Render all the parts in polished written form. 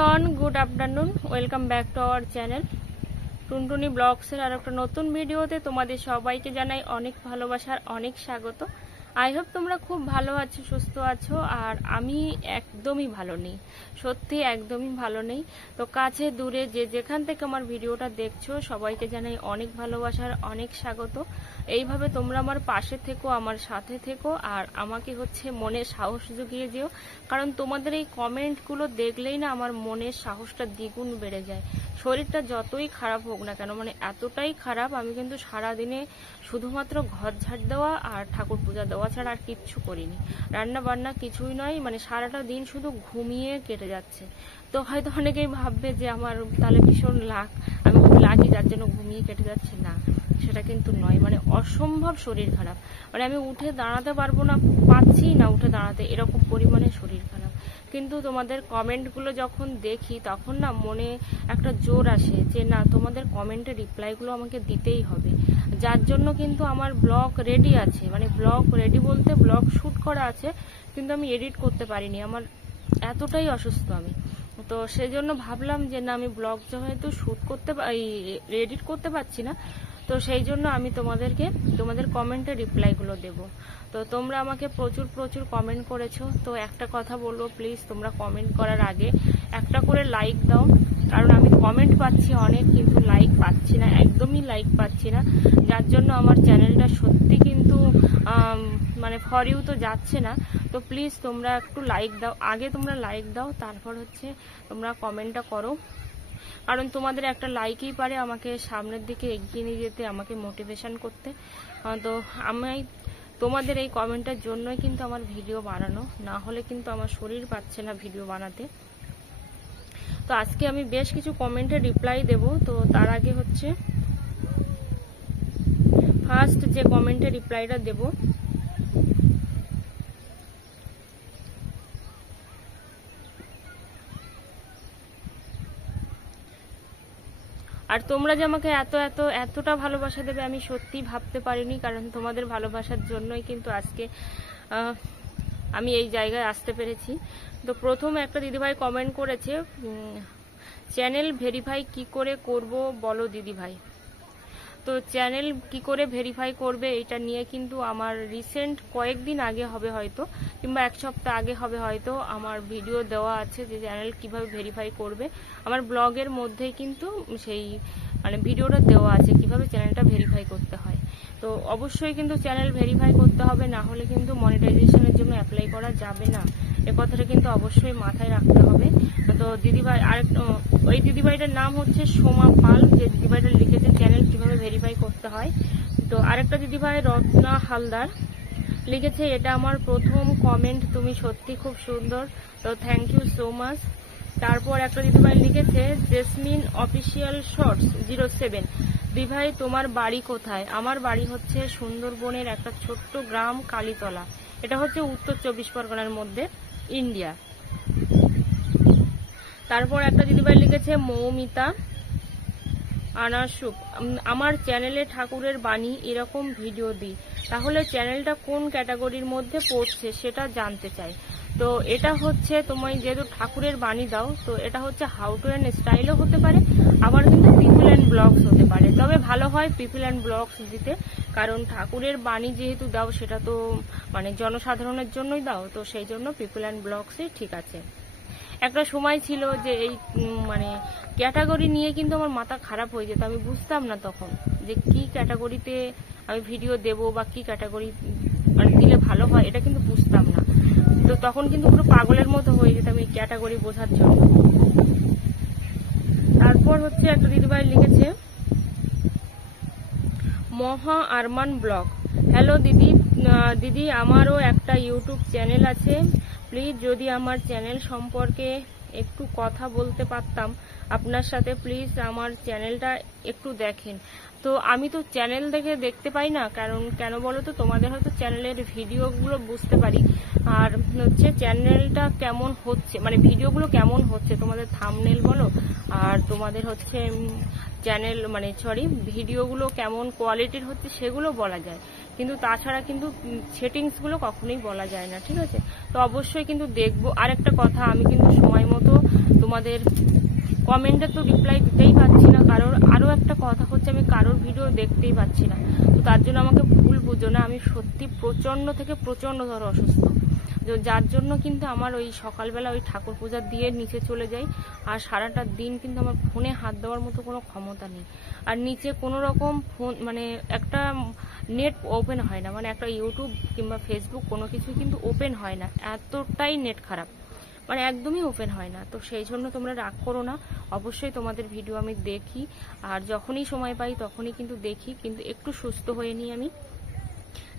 Everyone, good afternoon. Welcome back to our channel টুনটুনি ব্লগসের আর একটা নতুন ভিডিওতে তোমাদের সবাইকে জানাই অনেক ভালোবাসার অনেক স্বাগত। আই হোপ তোমরা খুব ভালো আছো, সুস্থ আছো। আর আমি একদমই ভালো নেই, সত্যি একদমই ভালো নেই। তো কাছে দূরে যে যেখান থেকে আমার ভিডিওটা দেখছো সবাইকে জানাই অনেক ভালোবাসার অনেক স্বাগত। এইভাবে তোমরা আমার পাশে থেকো, আমার সাথে থেকো, আর আমাকে মনে সাহস জুগিয়ে যেও। কারণ তোমাদের এই কমেন্টগুলো দেখলেই না আমার মনের সাহসটা দ্বিগুণ বেড়ে যায়। শরীরটা যতই খারাপ হোক না কেন, এতটাই খারাপ, আমি কিন্তু সারাদিনে শুধুমাত্র ঘর ঝাড় দেওয়া আর ঠাকুর পূজা দেওয়া ছাড়া আর কিচ্ছু করিনি। রান্না বান্না কিছুই নয়, সারাটা দিন শুধু ঘুমিয়ে কেটে যাচ্ছে। তো হয়তো অনেকেই ভাববে যে আমার তাহলে ভীষণ লাক, আমি খুব লাকি যার জন্য ঘুমিয়ে কেটে যাচ্ছে। না, সেটা কিন্তু নয়। অসম্ভব শরীর খারাপ, আমি উঠে দাঁড়াতে পারবো না, পাচ্ছি না উঠে দাঁড়াতে, এরকম পরিমাণে শরীর খারাপ। কিন্তু তোমাদের কমেন্টগুলো যখন দেখি তখন না মনে একটা জোর আসে যে না, তোমাদের কমেন্টের রিপ্লাইগুলো আমাকে দিতেই হবে। যার জন্য কিন্তু আমার ব্লগ রেডি আছে, ব্লগ রেডি বলতে ব্লগ শ্যুট করা আছে, কিন্তু আমি এডিট করতে পারিনি, আমার এতটাই অসুস্থ আমি। তো সেজন্য ভাবলাম যে না, আমি ব্লগ যেহেতু শ্যুট করতে এডিট করতে পারছি না, তো সেই জন্য আমি তোমাদের কমেন্টের রিপ্লাইগুলো দেব। তো তোমরা আমাকে প্রচুর প্রচুর কমেন্ট করেছো। তো একটা কথা বলবো, প্লিজ তোমরা কমেন্ট করার আগে একটা করে লাইক দাও। কারণ আমি কমেন্ট পাচ্ছি অনেক, কিন্তু লাইক পাচ্ছি না, একদমই লাইক পাচ্ছি না। যার জন্য আমার চ্যানেলটা সত্যি কিন্তু ফর ইউ তো যাচ্ছে না। তো প্লিজ তোমরা একটু লাইক দাও, আগে তোমরা লাইক দাও, তারপর তোমরা কমেন্টটা করো। কারণ তোমাদের একটা লাইকই পারে আমাকে সামনের দিকে এগিয়ে নিয়ে যেতে, আমাকে মোটিভেশন করতে। তো আমি তোমাদের এই কমেন্টের জন্যই কিন্তু আমার ভিডিও বানানো, না হলে কিন্তু আমার শরীর পাচ্ছে না ভিডিও বানাতে। তো আজকে আমি বেশ কিছু কমেন্টের রিপ্লাই দেব। তো তার আগে ফার্স্ট যে কমেন্টের রিপ্লাইটা দেব, আর তোমরা যে আমাকে এতটা ভালোবাসা দেবে আমি সত্যি ভাবতে পারিনি। কারণ তোমাদের ভালোবাসার জন্যই কিন্তু আজকে আমি এই জায়গায় আসতে পেরেছি। তো প্রথম একটা দিদিভাই কমেন্ট করেছে, চ্যানেল ভেরিফাই কি করে করব বলো দিদিভাই। তো চ্যানেল কি করে ভেরিফাই করবে এটা নিয়ে কিন্তু আমার রিসেন্ট কয়েকদিন আগে হবে হয়তো, কিংবা এক সপ্তাহ আগে হবে হয়তো, আমার ভিডিও দেওয়া আছে যে চ্যানেল কিভাবে ভেরিফাই করবে। আমার ব্লগের মধ্যেই কিন্তু সেই ভিডিওটা দেওয়া আছে কিভাবে চ্যানেলটা ভেরিফাই করতে হয়। তো অবশ্যই কিন্তু চ্যানেল ভেরিফাই করতে হবে, না হলে কিন্তু মনিটাইজেশনের জন্য অ্যাপ্লাই করা যাবে না। এ কথাটা কিন্তু অবশ্যই মাথায় রাখতে হবে। তো দিদিভাই, ওই দিদিভাইটার নাম হচ্ছে সোমা পাল, যে দিদিভাইটা লিখেছে চ্যানেল কিভাবে ভেরিফাই করতে হয়। তো আরেকটা দিদিভাই রত্না হালদার লিখেছে, এটা আমার প্রথম কমেন্ট, তুমি সত্যি খুব সুন্দর, তো থ্যাংক ইউ সো মাচ। তারপর একটা দিদিভাই লিখেছে, জেসমিন অফিসিয়াল শর্টস 07, দিদিভাই তোমার বাড়ি কোথায়? আমার বাড়ি হচ্ছে সুন্দরবনের একটা ছোট্ট গ্রাম কালীতলা, এটা হচ্ছে উত্তর 24 পরগনার মধ্যে, ইন্ডিয়া। তারপর একটা দিদিভাই লিখেছে, মৌমিতা আনাসুক, আমার চ্যানেলে ঠাকুরের বাণী এরকম ভিডিও দিই, তাহলে চ্যানেলটা কোন ক্যাটাগরির মধ্যে পড়ছে সেটা জানতে চাই। তো এটা হচ্ছে তুমি যেহেতু ঠাকুরের বাণী দাও, তো এটা হচ্ছে হাউ টু অ্যান্ড স্টাইলও হতে পারে, আবার কিন্তু পিপল অ্যান্ড ব্লগস হতে পারে। তবে ভালো হয় পিপল অ্যান্ড ব্লগস দিতে, কারণ ঠাকুরের বাণী যেহেতু দাও সেটা তো জনসাধারণের জন্যই দাও, তো সেই জন্য পিপল অ্যান্ড ব্লগসই ঠিক আছে। একটা সময় ছিল যে এই ক্যাটাগরি নিয়ে কিন্তু আমার মাথা খারাপ হয়ে যেত, আমি বুঝতাম না তখন যে কি ক্যাটাগরিতে আমি ভিডিও দেব বা কি ক্যাটাগরি দিলে ভালো হয়, এটা কিন্তু বুঝতাম না। তো তখন কিন্তু পুরো পাগলের মতো হয়ে যেতাম এই ক্যাটাগরি বোঝার জন্য। তারপর একটা দিদিভাই লিখেছে, মহা আরমান ব্লগ, হ্যালো দিদি আমারও একটা ইউটিউব চ্যানেল আছে, প্লিজ যদি আমার চ্যানেল সম্পর্কে একটু কথা বলতে পারতাম আপনার সাথে, প্লিজ আমার চ্যানেলটা একটু দেখেন। তো আমি তো চ্যানেল দেখতে পাই না, কারণ কেন বলো তো, তোমাদের হয়তো চ্যানেলের ভিডিওগুলো বুঝতে পারি, আর চ্যানেলটা কেমন হচ্ছে, ভিডিওগুলো কেমন হচ্ছে, তোমাদের থাম্বনেল বলো, আর তোমাদের চ্যানেল ভিডিওগুলো কেমন কোয়ালিটির হচ্ছে সেগুলো বলা যায়, কিন্তু তাছাড়া কিন্তু সেটিংসগুলো কখনোই বলা যায় না, ঠিক আছে। তো অবশ্যই কিন্তু দেখবো। আর একটা কথা, আমি কিন্তু সময় মতো তোমাদের কমেন্টে তো রিপ্লাই দিতেই পাচ্ছি না, আরও একটা কথা হচ্ছে আমি কারোর ভিডিও দেখতেই পাচ্ছি না। তো তার জন্য আমাকে ভুল বুঝো না, আমি সত্যি প্রচণ্ড থেকে প্রচণ্ডতর অসুস্থ, যার জন্য কিন্তু আমার ওই সকালবেলা ওই ঠাকুর পূজা দিয়ে নিচে চলে যাই, আর সারাটা দিন কিন্তু আমার ফোনে হাত দেওয়ার মতো কোনো ক্ষমতা নেই। আর নিচে কোনো রকম ফোন মানে একটা নেট ওপেন হয় না, মানে একটা ইউটিউব কিংবা ফেসবুক কোনো কিছু কিন্তু ওপেন হয় না, এতটাই নেট খারাপ, মানে একদমই ওপেন হয় না। তো সেই জন্য তোমরা রাগ করো না, অবশ্যই তোমাদের ভিডিও আমি দেখি, আর যখনই সময় পাই তখনই কিন্তু দেখি, কিন্তু একটু সুস্থ হয়ে নিই আমি।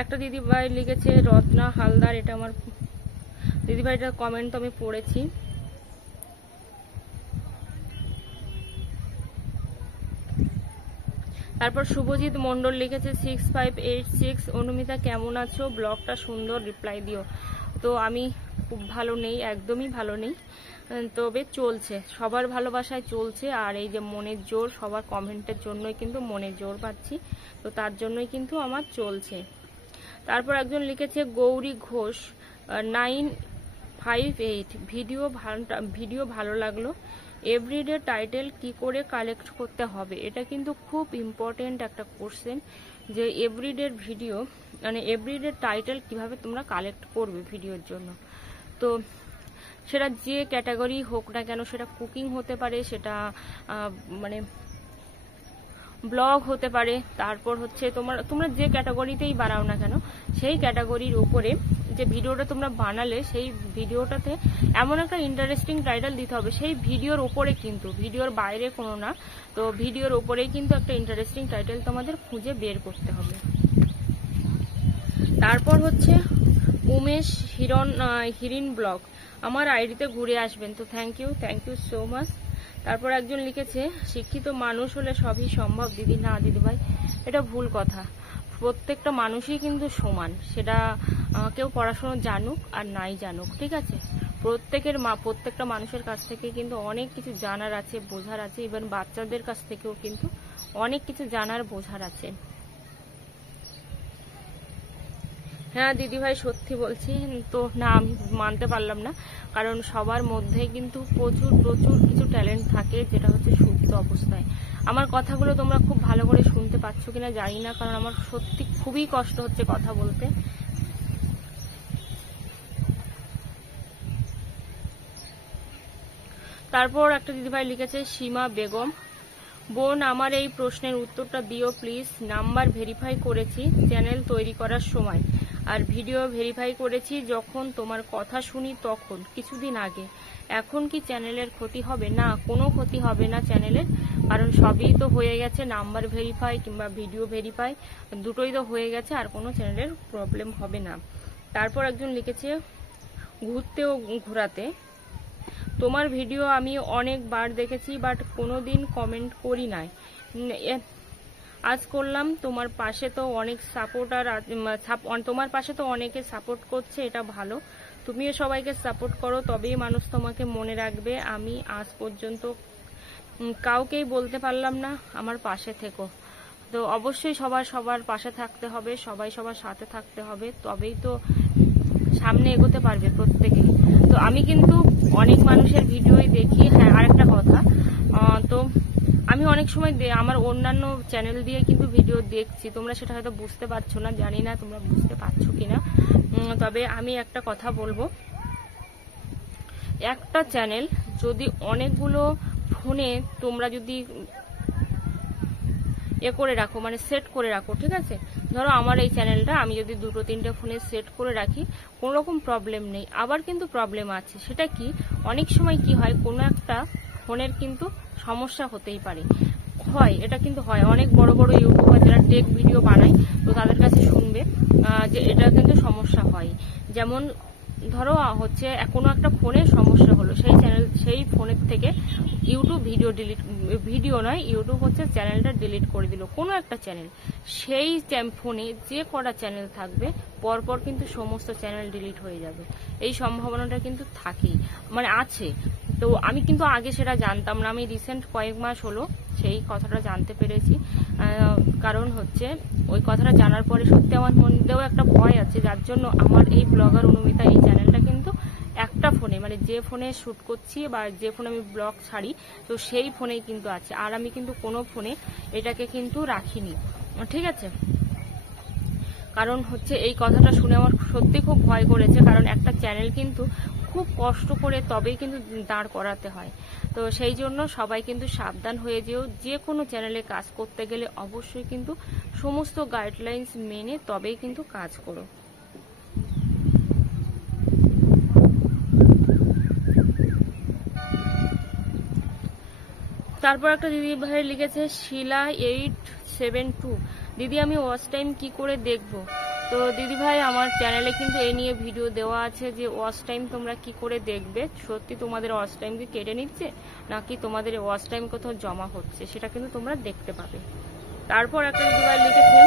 একটা দিদিভাই লিখেছে রত্না হালদার, এটা আমার দিদিভাইটার কমেন্ট তো আমি পড়েছি। তারপর শুভজিৎ মন্ডল লিখেছে 6586, অনুমিতা কেমন আছো, ব্লগটা সুন্দর, রিপ্লাই দিও। তো আমি খুব ভালো নেই, একদমই ভালো নেই, তবে চলছে, সবার ভালোবাসায় চলছে, আর এই যে মনের জোর, সবার কমেন্টের জন্যই কিন্তু মনের জোর পাচ্ছি, তো তার জন্যই কিন্তু আমার চলছে। তারপর একজন লিখেছে গৌরী ঘোষ 958, ভিডিও ভালো লাগলো, এভরিডে টাইটেল কি করে কালেক্ট করতে হবে? এটা কিন্তু খুব ইম্পর্টেন্ট একটা কোশ্চেন, যে এভরিডে ভিডিও মানে এভরিডে টাইটেল কিভাবে তোমরা কালেক্ট করবে ভিডিওর জন্য। তো সেটা যে ক্যাটাগরি হোক না কেন, সেটা কুকিং হতে পারে, সেটা মানে ব্লগ হতে পারে, তারপর হচ্ছে তোমরা যে ক্যাটাগরিতেই বানাও না কেন, সেই ক্যাটাগরির উপরে যে ভিডিওটা তোমরা বানালে, সেই ভিডিওটাতে এমন একটা ইন্টারেস্টিং টাইটেল দিতে হবে, সেই ভিডিওর উপরে, কিন্তু ভিডিওর বাইরে কোনো না, তো ভিডিওর উপরেই কিন্তু একটা ইন্টারেস্টিং টাইটেল তোমাদের খুঁজে বের করতে হবে। তারপর হচ্ছে উমেশ হিরিন ব্লগ, আমার আইডিতে ঘুরে আসবেন, তো থ্যাংক ইউ সো মাচ। তারপর একজন লিখেছে শিক্ষিত মানুষ হলে সবই সম্ভব দিদি, না দিদিভাই, এটা ভুল কথা, প্রত্যেকটা মানুষই কিন্তু সমান, সেটা কেউ পড়াশোনা জানুক আর নাই জানুক, ঠিক আছে, প্রত্যেকটা মানুষের কাছ থেকে কিন্তু অনেক কিছু জানার আছে, বোঝার আছে, ইভেন বাচ্চাদের কাছ থেকেও কিন্তু অনেক কিছু জানার বোঝার আছে। হ্যাঁ দিদিভাই সত্যি বলছি, তো না আমি মানতে পারলাম না, কারণ সবার মধ্যে কিন্তু প্রচুর কিছু ট্যালেন্ট থাকে, যেটা হচ্ছে সুপ্ত অবস্থায়। আমার কথাগুলো তোমরা খুব ভালো করে শুনতে পাচ্ছ কিনা জানি না, কারণ আমার সত্যি খুবই কষ্ট হচ্ছে কথা বলতে। তারপর একটা দিদিভাই লিখেছে সীমা বেগম, বোন আমার এই প্রশ্নের উত্তরটা দিও প্লিজ, নাম্বার ভেরিফাই করেছি চ্যানেল তৈরি করার সময়, আর ভিডিও ভেরিফাই করেছি যখন তোমার কথা শুনি তখন, কিছুদিন আগে, এখন কি চ্যানেলের ক্ষতি হবে? না, কোনো ক্ষতি হবে না চ্যানেলের, কারণ সবই তো হয়ে গেছে, নাম্বার ভেরিফাই কিংবা ভিডিও ভেরিফাই দুটোই তো হয়ে গেছে, আর কোনো চ্যানেলের প্রবলেম হবে না। তারপর একজন লিখেছে ঘুরতে ও ঘোরাতে, তোমার ভিডিও আমি অনেকবার দেখেছি, বাট কোনোদিন কমেন্ট করি নাই, আজ করলাম, তোমার পাশে তো অনেক সাপোর্টার, তোমার পাশে তো অনেকে সাপোর্ট করছে, এটা ভালো, তুমিও সবাইকে সাপোর্ট করো, তবেই মানুষ তোমাকে মনে রাখবে। আমি আজ পর্যন্ত কাউকেই বলতে পারলাম না আমার পাশে থেকো, তো অবশ্যই সবার পাশে থাকতে হবে, সবাই সবার সাথে থাকতে হবে, তবেই তো সামনে এগোতে পারবে প্রত্যেকে। তো আমি কিন্তু অনেক মানুষের ভিডিওই দেখি। হ্যাঁ, আরেকটা কথা, তো আমি অনেক সময় আমার অন্যান্য চ্যানেল দিয়ে কিন্তু ভিডিও দেখছি, তোমরা সেটা হয়তো বুঝতে পারছো না, জানি না তোমরা বুঝতে পারছো কিনা, তবে আমি একটা কথা বলবো, একটা চ্যানেল যদি অনেকগুলো ফোনে তোমরা যদি করে রাখো, মানে সেট করে রাখো, ঠিক আছে, ধরো আমার এই চ্যানেলটা আমি যদি 2-3টে ফোনে সেট করে রাখি, কোনো রকম প্রবলেম নেই। আবার কিন্তু প্রবলেম আছে, সেটা কি, অনেক সময় কি হয়, কোনো একটা ফোনের কিন্তু সমস্যা হতেই পারে, এটা কিন্তু হয়, অনেক বড় ইউটিউবার যারা টেক ভিডিও বানায়, তো তাদের কাছে শুনবে যে এটা কিন্তু সমস্যা হয়। যেমন ধরো হচ্ছে কোনো একটা ফোনে সমস্যা হলো, সেই ফোনের থেকে ইউটিউব ইউটিউব হচ্ছে চ্যানেলটা ডিলিট করে দিল, কোনো একটা চ্যানেল, সেই ফোনে যে কটা চ্যানেল থাকবে পরপর কিন্তু সমস্ত চ্যানেল ডিলিট হয়ে যাবে, এই সম্ভাবনাটা কিন্তু থাকেই, মানে আছে। তো আমি কিন্তু আগে সেটা জানতাম না, আমি রিসেন্ট কয়েক মাস হলো সেই কথাটা জানতে পেরেছি, কারণ হচ্ছে ওই কথাটা জানার পরে সত্যি আমার মনেও একটা ভয় আছে, যার জন্য আমার এই ব্লগার অনুমিতা এই চ্যানেলটা কিন্তু একটা ফোনে ফোনে, মানে যে ফোনে শ্যুট করছি বা যে ফোনে আমি ব্লগ ছাড়ি, তো সেই ফোনেই কিন্তু আছে। আর আমি কিন্তু কোনো ফোনে এটাকে কিন্তু রাখিনি, ঠিক আছে। কারণ হচ্ছে এই কথাটা শুনে আমার সত্যি খুব ভয় করেছে, কারণ একটা চ্যানেল কিন্তু খুব কষ্ট করে তবেই কিন্তু দাঁড় করাতে হয়। তো সেই জন্য সবাই কিন্তু সাবধান হয়ে যেও, যে কোনো চ্যানেলে কাজ করতে গেলে অবশ্যই কিন্তু সমস্ত গাইডলাইন্স মেনে তবেই কিন্তু কাজ করো। তারপর একটা দিদি ভাই লিখেছে শিলা 872, দিদি আমি ওয়াচ টাইম কি করে দেখবো? তো দিদি ভাই আমার চ্যানেলে কিন্তু এই নিয়ে ভিডিও দেওয়া আছে যে ওয়াচ টাইম তোমরা কি করে দেখবে, সত্যি তোমাদের ওয়াচ টাইম কি কেটে নিচ্ছে নাকি তোমাদের ওয়াচ টাইম কোথাও জমা হচ্ছে, সেটা কিন্তু তোমরা দেখতে পাবে। তারপর একটা দিদি ভাই লিখেছে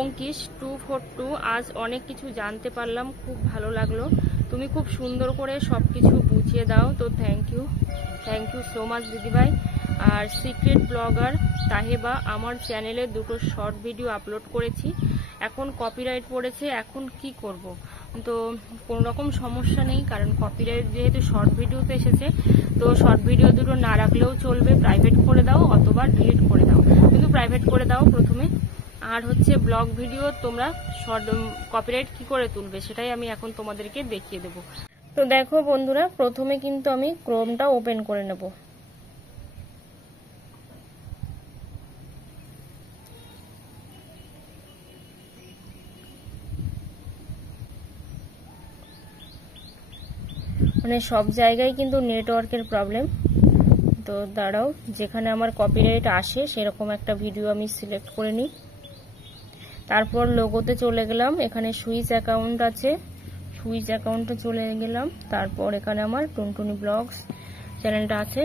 অঙ্কিশ 242, আজ অনেক কিছু জানতে পারলাম, খুব ভালো লাগলো, তুমি খুব সুন্দর করে সবকিছু বুঝিয়ে দাও। তো থ্যাংক ইউ সো মাচ দিদিভাই। আর সিক্রেট ব্লগার তাহেবা, আমার চ্যানেলে 2টো শর্ট ভিডিও আপলোড করেছি, এখন কপিরাইট পড়েছে, এখন কি করব? তো কোনো রকম সমস্যা নেই, কারণ কপিরাইট যেহেতু শর্ট ভিডিওতে এসেছে, তো শর্ট ভিডিও 2টো না রাখলেও চলবে, প্রাইভেট করে দাও অথবা ডিলিট করে দাও, কিন্তু প্রাইভেট করে দাও প্রথমে। আর হচ্ছে ব্লগ ভিডিও তোমরা শর্ট কপিরাইট কি করে তুলবে সেটাই আমি এখন তোমাদেরকে দেখিয়ে দেব। তো দেখো বন্ধুরা, প্রথমে কিন্তু আমি ক্রোমটা ওপেন করে নেব। মানে সব জায়গায় কিন্তু নেটওয়ার্কের প্রবলেম, তো দাঁড়াও, যেখানে আমার কপিরাইট আসে সেরকম একটা ভিডিও আমি সিলেক্ট করে নিই। তারপর লোগোতে চলে গেলাম, এখানে সুইচ অ্যাকাউন্ট আছে, সুইচ অ্যাকাউন্টে চলে গেলাম। তারপর এখানে আমার টুনটুনি ব্লগস চ্যানেলটা আছে,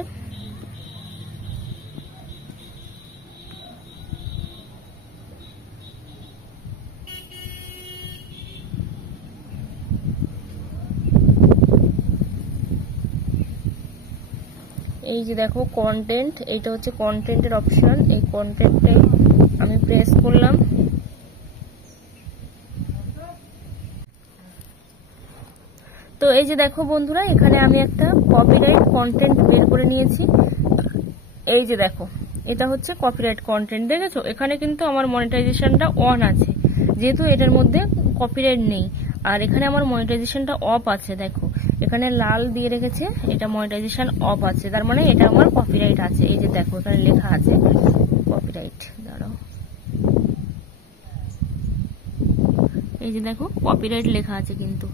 এই যে দেখো কন্টেন্ট, এইটা হচ্ছে কন্টেন্টের অপশন, এই কন্টেন্টে আমি প্রেস করলাম। তো এই যে দেখো বন্ধুরা, এখানে আমি একটা কপিরাইট কন্টেন্ট বের করে নিয়েছি, এই যে দেখো এটা হচ্ছে কপিরাইট কন্টেন্ট, দেখেছো? এখানে কিন্তু আমার মনিটাইজেশনটা অন আছে, যেহেতু এটার মধ্যে কপিরাইট নেই। আর এখানে আমার মনিটাইজেশনটা অফ আছে, দেখো এখানে লাল দিয়ে রেখেছে, এটা মনিটাইজেশন অফ আছে, তার মানে এটা আমার কপিরাইট আছে। এই যে দেখো এখানে লেখা আছে কপিরাইট, দাঁড়াও, এই যে দেখো কপিরাইট লেখা আছে, কিন্তু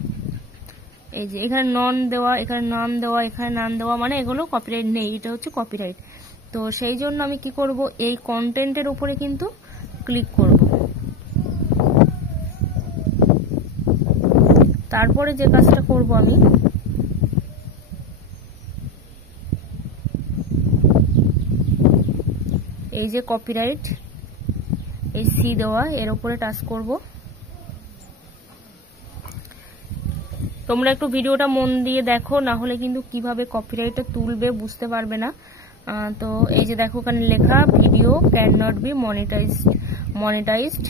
এই যে এখানে নন দেওয়া, এখানে নাম দেওয়া, এখানে নাম দেওয়া, মানে এগুলো কপিরাইট নেই, এটা হচ্ছে কপিরাইট। তো সেই জন্য আমি কি করব, এই কন্টেন্টের উপরে কিন্তু ক্লিক করব। তারপরে যে কাজটা করব আমি, এই যে কপিরাইট, এই সি দেওয়া, এর উপরে টাচ করব। তোমরা একটু ভিডিওটা মন দিয়ে দেখো, না হলে কিন্তু কিভাবে কপিরাইটটা তুলবে বুঝতে পারবে না। তো এই যে দেখো ওখানে লেখা video can not be monetized.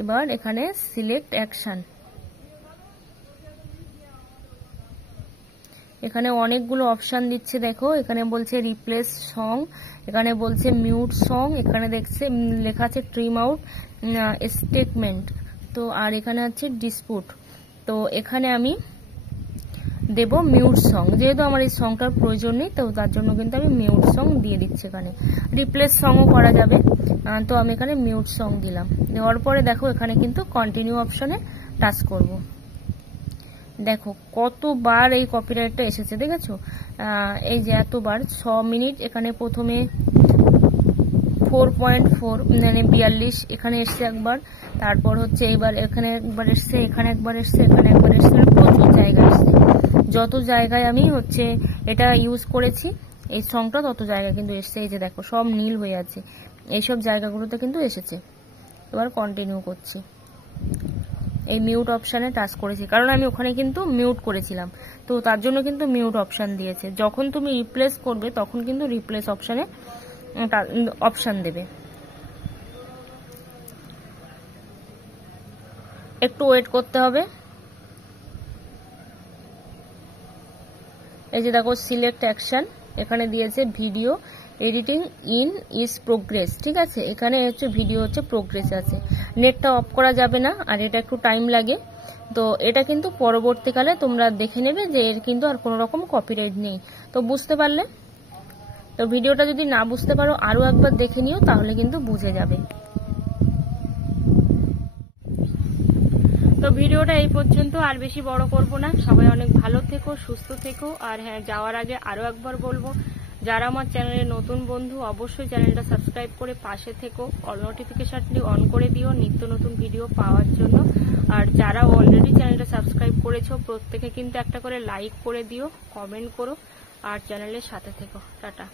এবার এখানে সিলেক্ট অ্যাকশন, এখানে অনেকগুলো অপশন দিচ্ছে, দেখো এখানে বলছে রিপ্লেস সং, এখানে বলছে মিউট সং, এখানে দেখছে লেখা আছে ট্রিম আউট স্টেটমেন্ট, তো আর এখানে আছে ডিসপুট। তো এখানে আমি দেব মিউট সং, যেহেতু আমার এই সংটার প্রয়োজন নেই, তো তার জন্য কিন্তু আমি মিউট সং দিয়ে দিচ্ছি। এখানে রিপ্লেস সংও করা যাবে, তো আমি এখানে মিউট সং দিলাম। দেওয়ার পরে দেখো এখানে কিন্তু কন্টিনিউ অপশনে টাচ করব। দেখো কতবার এই কপিরাইটটা এসেছে, দেখেছো? এই যে এতবার, 6 মিনিট, এখানে প্রথমে 4.4 মানে 42 এখানে এসছে একবার, তারপর হচ্ছে এবার এখানে একবার এসছে, এখানে একবার এসছে, এখানে একবার এসছে, প্রচুর জায়গায় এসছে। যত জায়গায় আমি হচ্ছে এটা ইউজ করেছি এই সংটা, তত জায়গায় কিন্তু এসছে। এই যে দেখো সব নীল হয়ে আছে, এইসব জায়গাগুলোতে কিন্তু এসেছে। এবার কন্টিনিউ করছি, এই মিউট অপশানে টাচ করেছি, কারণ আমি ওখানে কিন্তু মিউট করেছিলাম, তো তার জন্য কিন্তু মিউট অপশান দিয়েছে। যখন তুমি রিপ্লেস করবে তখন কিন্তু রিপ্লেস অপশানে অপশান দেবে। একটু ওয়েট করতে হবে। এই যে দেখো সিলেক্ট অ্যাকশন, এখানে দিয়েছে video editing in is progress, ঠিক আছে। এখানে হচ্ছে ভিডিও হচ্ছে প্রোগ্রেস আছে, নেটটা অফ করা যাবে না, আর এটা একটু টাইম লাগে। তো এটা কিন্তু পরবর্তীকালে তোমরা দেখে নেবে যে এর কিন্তু আর কোনো রকম কপিরাইট নেই। তো বুঝতে পারলে? তো ভিডিওটা যদি না বুঝতে পারো আরো একবার দেখে নিও, তাহলে কিন্তু বুঝে যাবে। তো ভিডিওটা এই পর্যন্ত, আর বেশি বড় করব না। সবাই অনেক ভালো থেকো, সুস্থ থেকো। আর হ্যাঁ, যাওয়ার আগে আরো একবার বলবো, যারা আমার চ্যানেলের নতুন বন্ধু অবশ্যই চ্যানেলটা সাবস্ক্রাইব করে পাশে থেকো, অল নোটিফিকেশনটি অন করে দিও নিত্য নতুন ভিডিও পাওয়ার জন্য। আর যারা অলরেডি চ্যানেলটা সাবস্ক্রাইব করেছো প্রত্যেকে কিন্তু একটা করে লাইক করে দিও, কমেন্ট করো, আর চ্যানেলের সাথে থেকো। টাটা।